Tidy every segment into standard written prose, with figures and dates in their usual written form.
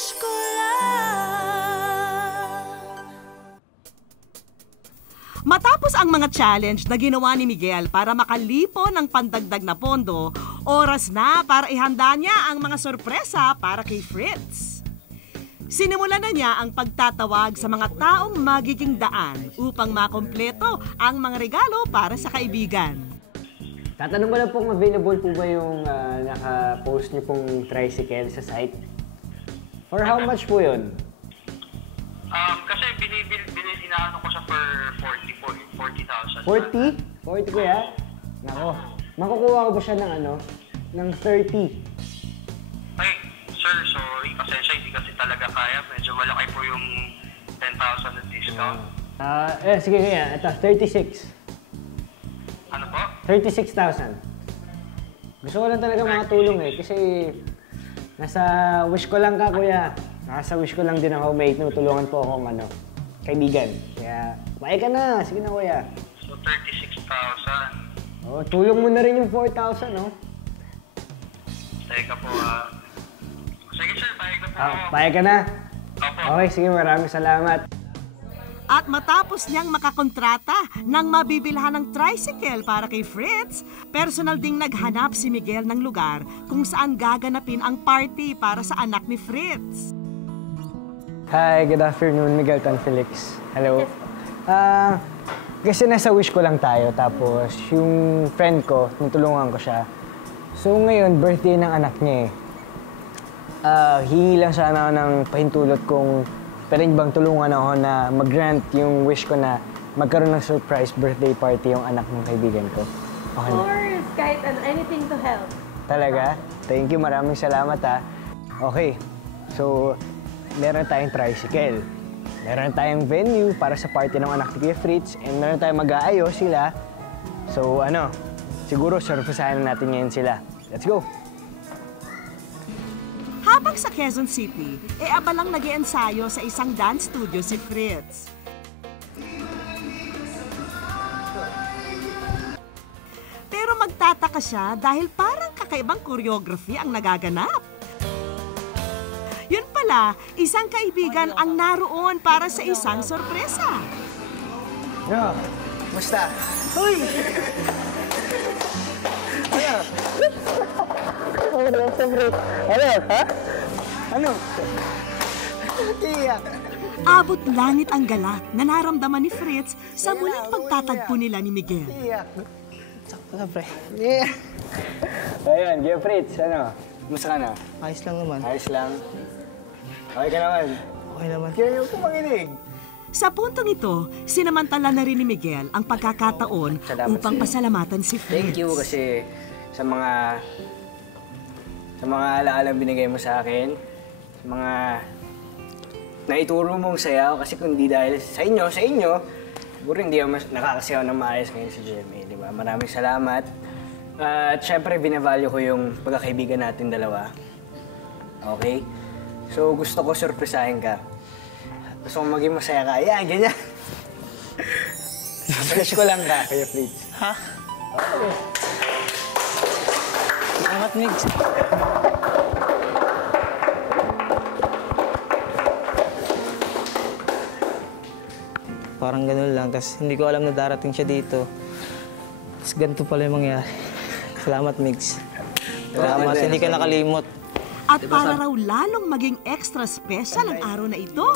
wish ko lang. Matapos ang mga challenge na ginawa ni Miguel para makalipo ng pandagdag na pondo, oras na para ihanda niya ang mga sorpresa para kay Fritz. Sinimulan na niya ang pagtatawag sa mga taong magiging daan upang makompleto ang mga regalo para sa kaibigan. Tatanong ko lang po kung available po ba yung naka-post niyo pong tricycle sa site? For how much po yun? Kasi inaano ko siya for 40 po, 40,000. 40? 40 kuya? Nako, makukuha ko ba siya ng ng 30? Ay, sir, sorry. Pasensya, hindi kasi talaga kaya. Medyo malaki po yung 10,000 na discount. Sige kuya, ito, 36. Ano po? 36,000. Gusto ko lang talaga makatulong kasi nasa wish ko lang ka kuya. Nasa wish ko lang din ako, may tinutulungan po akong kaibigan. Kaya, maya ka na. Sige na kuya. So, 36,000. Oh, tulong mo na rin yung 4,000, no? Teka po, sige sir, payag na po ako. Payag ka na? Opo. Okay, sige, maraming salamat. At matapos niyang makakontrata ng mabibilhan ng tricycle para kay Fritz, personal ding naghanap si Miguel ng lugar kung saan gaganapin ang party para sa anak ni Fritz. Hi, good afternoon, Miguel Tan Felix. Hello. Kasi nasa wish ko lang tayo, tapos yung friend ko, natulungan ko siya. So ngayon, birthday ng anak niya hingi lang sana ako ng pahintulot kung pwede bang tulungan ako na mag-grant yung wish ko na magkaroon ng surprise birthday party yung anak ng kaibigan ko. Okay Of course, kahit anything to help. Talaga? Thank you, maraming salamat ha. Okay, so meron tayong tricycle. Meron tayong venue para sa party ng anak ni Kuya Fritz, and meron tayong mag-aayos sila. So siguro surprisahan natin ngayon sila. Let's go! Habang sa Quezon City, abalang nag-iensayo sa isang dance studio si Fritz. Pero magtataka siya dahil parang kakaibang choreography ang nagaganap. Yun pala, isang kaibigan ang naroon para sa isang sorpresa. Yo, musta? Hoy! Ano? Ha? Ano? Iyak. Abot langit ang galak na naramdaman ni Fritz sa muling pagtatagpo nila ni Miguel. Iyak. Sakto na, pre. Iyak. Ayan, Kuya Fritz, Musta ka na? Ayos lang naman. Ayos lang. Okay ka naman? Okay naman. Kaya yung kumanginig. Sa puntong ito, sinamantala na rin ni Miguel ang pagkakataon upang pasalamatan si Fritz. Thank you kasi sa mga alaalang binigay mo sa akin, sa mga naituro mong sayaw, kasi kung di dahil sa inyo, siguro hindi ako nakakasayaw ng maayos ngayon si Jeremy, di ba? Maraming salamat. At syempre, binavalue ko yung pagkakaibigan natin dalawa. Okay? So, gusto ko surprisahin ka. Gusto kong maging masaya ka. Ayan, ganyan. Fresh ko lang ka, Kuya Fritz. Ha? Okay. Salamat, Migs. Parang ganun lang, tapos hindi ko alam na darating siya dito. Tapos ganito pala yung mangyari. Salamat, Migs. Salamat, hindi ka nakalimot. At para raw lalong maging extra special ang araw na ito,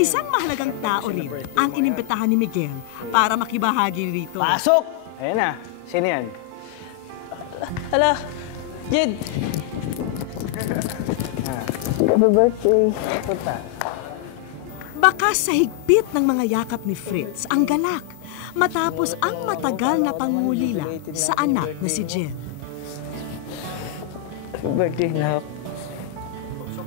isang mahalagang tao rin ang inimbitahan ni Miguel para makibahagi rito. Pasok! Ayan na. Sino yan? Hala! Jed! Happy birthday. Punta. Baka sa higpit ng mga yakap ni Fritz ang galak matapos ang matagal na pangulila sa anak na si Jen. Happy birthday, Nak.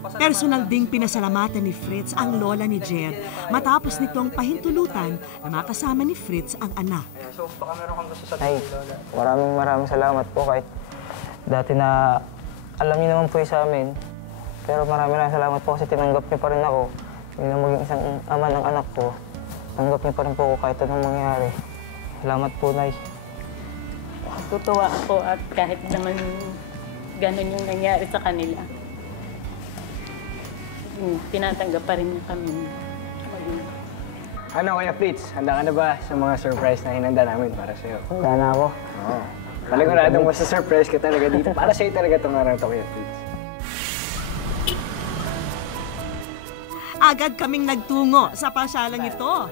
Personal ding pinasalamatan ni Fritz ang lola ni Jen matapos nitong pahintulutan na makasama ni Fritz ang anak. Ay, maraming salamat po kahit dati na alam niyo naman po yung sa amin. Pero maraming salamat po kasi tinanggap niyo pa rin ako. Hindi na maging isang ama ng anak ko. Tanggap niyo pa rin po ako kahit anong mangyari. Salamat po, Nay. Tutuwa ako at kahit naman ganun yung nangyari sa kanila. tinatanggap pa rin niya kami. Ano Kuya Fritz, handa ka na ba sa mga surprise na hinanda namin para sa'yo? Handa na ako. Oo. Paniguradong masa-surprise ka talaga dito. Para sa'yo talaga itong araw to, Kuya Fritz. Agad kaming nagtungo sa pasyalang ito.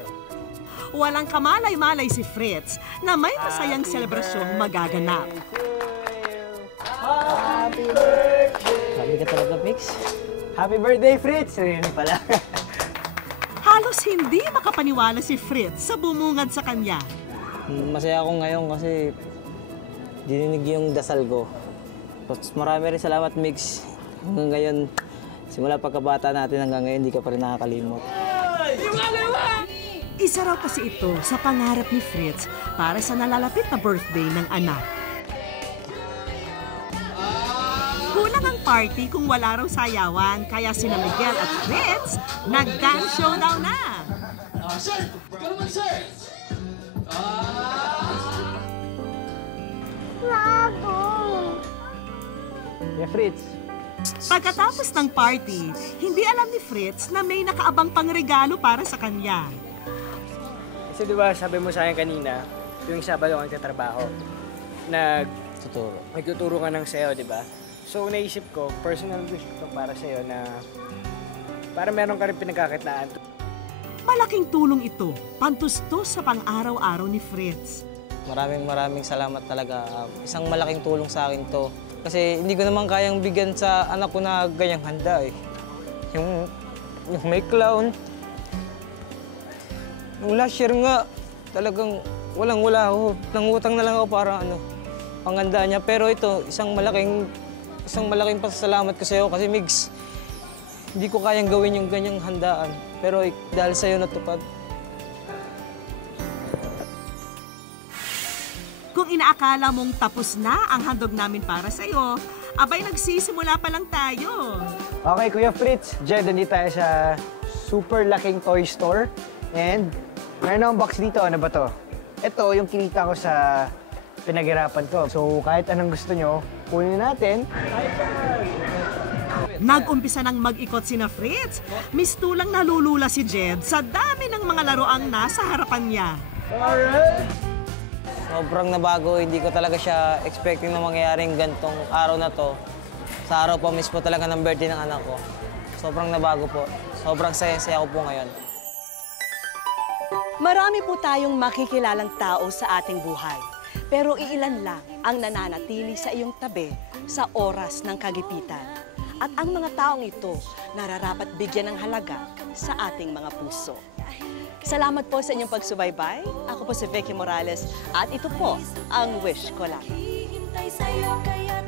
Walang kamalay-malay si Fritz na may masayang selebrasyong magaganap. Sabi ka talaga, Mix. Happy birthday, Fritz! Really pala. Halos hindi makapaniwala si Fritz sa bumungad sa kanya. Masaya ako ngayon kasi dininig yung dasal ko. Tapos marami rin salamat, Mix. Hanggang ngayon, simula pagkabata natin hanggang ngayon, hindi ka pa rin nakakalimot. Isa raw kasi ito sa pangarap ni Fritz para sa nalalapit na birthday ng anak. Kulang ang party kung wala raw sayawan, kaya sina Miguel at Fritz nag-dance showdown na. Kuya Fritz, Pagkatapos ng party, hindi alam ni Fritz na may nakaabang pang regalo para sa kanya. kasi di ba sabi mo sa akin kanina, yung Sabado kang tatrabaho, Tuturo. nagtuturo ka ng sayo, di ba? So naisip ko, personal wish ko para sa'yo na para meron ka rin pinagkakitaan. Malaking tulong ito, pantustos sa pang-araw-araw ni Fritz. Maraming salamat talaga. Isang malaking tulong sa akin to. Kasi hindi ko naman kayang bigyan sa anak ko na ganyang handa eh. Yung may clown. Yung last year nga, talagang walang-wala ako. Nangutang na lang ako para panghanda niya. Pero ito, isang malaking pasasalamat ko sa'yo kasi Migs, hindi ko kayang gawin yung ganyang handaan. Pero dahil sa'yo natupad. Kung inaakala mong tapos na ang handog namin para sa'yo, abay nagsisimula pa lang tayo. Okay, Kuya Fritz, Jed, nandito tayo sa super laking toy store. And meron akong box dito. Ano ba to? Ito yung kinita ko sa pinaghirapan ko. So kahit anong gusto nyo, kunin natin. Nag-umpisa nang mag-ikot sina Fritz. Mistulang nalulula si Jed sa dami ng mga laruang nasa harapan niya. Sobrang nabago, hindi ko talaga siya expecting na mangyayaring gantong araw na to. Sa araw pa mismo talaga ng birthday ng anak ko. Sobrang nabago po. Sobrang saya-saya ko po ngayon. Marami po tayong makikilalang tao sa ating buhay. Pero iilan lang ang nananatili sa iyong tabi sa oras ng kagipitan. At ang mga taong ito nararapat bigyan ng halaga sa ating mga puso. Salamat po sa inyong pagsubaybay. Ako po si Vicky Morales at ito po ang Wish Ko Lang. Hihintay sa'yo kaya't